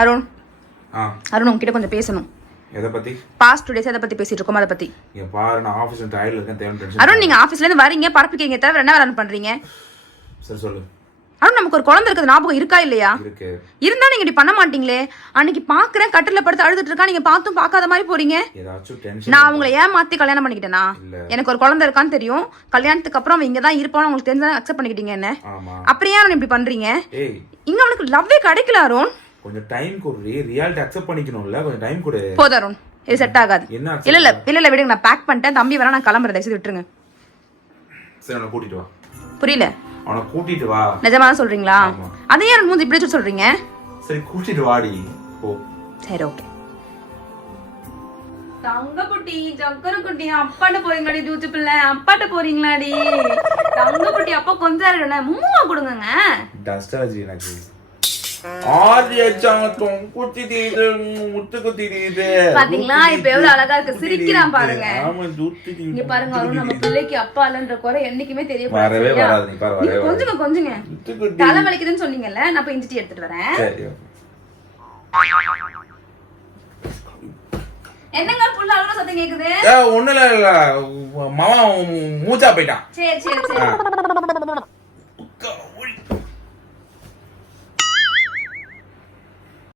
அருண் அருண் உங்ககிட்ட கொஞ்சம் பேசணும். எதை பத்தி? பாஸ்ட் 2 டேஸ் எதை பத்தி பேசிட்டு இருக்கோம், அதை பத்தி. இங்க பாரு, நான் ஆபீஸ்ல டயர்ல இருக்கேன், தேவன் டென்ஷன். அருண் நீங்க ஆபீஸ்ல இருந்து வரீங்க, பரப்பிக்கீங்க, தவிர என்ன வேலை பண்றீங்க? சரி சொல்லு. அருண் நமக்கு ஒரு குழந்தை இருக்குது, ஞாபகம் இருக்கா இல்லையா? இருக்கு. இருந்தா நீங்க இப்படி பண்ண மாட்டீங்களே. அன்னைக்கு பாக்குறேன் கட்டில படுத்து அழுதுட்டு இருக்கா, நீங்க பார்த்தும் பார்க்காத மாதிரி போறீங்க. ஏதாச்சும் டென்ஷன். நான் உங்களை ஏமாத்தி கல்யாணம் பண்ணிக்கிட்டேனா? எனக்கு ஒரு குழந்தை இருக்கான்னு தெரியும், கல்யாணத்துக்கு அப்புறம் இங்க தான் இருப்பான்னு உங்களுக்கு தெரிஞ்சா அக்செப்ட் பண்ணிக்கிட்டீங்க என்ன? அப்புறம் ஏன் இப்படி பண்றீங்க? இங்க அவனுக்கு லவ்வே கிடைக்கல அருண். கொஞ்சம் டைம் கொடு, ரியாலிட்டி அக்செப்ட் பண்ணிக்கணும்ல, கொஞ்சம் டைம் கொடு. போதும் அருண், இது செட் ஆகாது. இல்ல விடுங்க, நான் பேக் பண்ணிட்டேன், தம்பி வர, நான் கிளம்புறேன், தயவுசெய்து விட்டுருங்க. சரி அவனை கூட்டிட்டு வா. புரியல? அவனை கூட்டிட்டு வா. நிஜமா சொல்றீங்களா? அதே யார் மூஞ்சி இப்படி சொல்றீங்க? சரி கூட்டிட்டு வாடி போ. சரி ஓகே. தங்க குட்டி, சக்கர குட்டி, அப்பாட்ட போறீங்களாடி? ஜூச்சு பிள்ளை அப்பாட்ட போறீங்களாடி? தங்க குட்டி அப்பா கொஞ்சம் இருக்கணும், மூமா கொடுங்க. டஸ்டாஜி எனக்கு பாத்தீங்களா இப்ப எவ்வளவு அழகா இருக்கு, சிரிக்கிறான் பாருங்க. இங்க பாருங்க அருண், நம்ம பிள்ளைக்கு அப்பா இல்லன்ற குறை என்னைக்குமே தெரியக்கூடாது. கொஞ்சங்க தலை வலிக்குதுன்னு சொன்னீங்கல்ல, நான் போய் இஞ்சி டீ எடுத்துட்டு வரேன். என்னங்க புள்ள அவ்வளவு சத்தம் கேக்குது? ஒண்ணுல மாமா மூச்சா போயிட்டான். சரி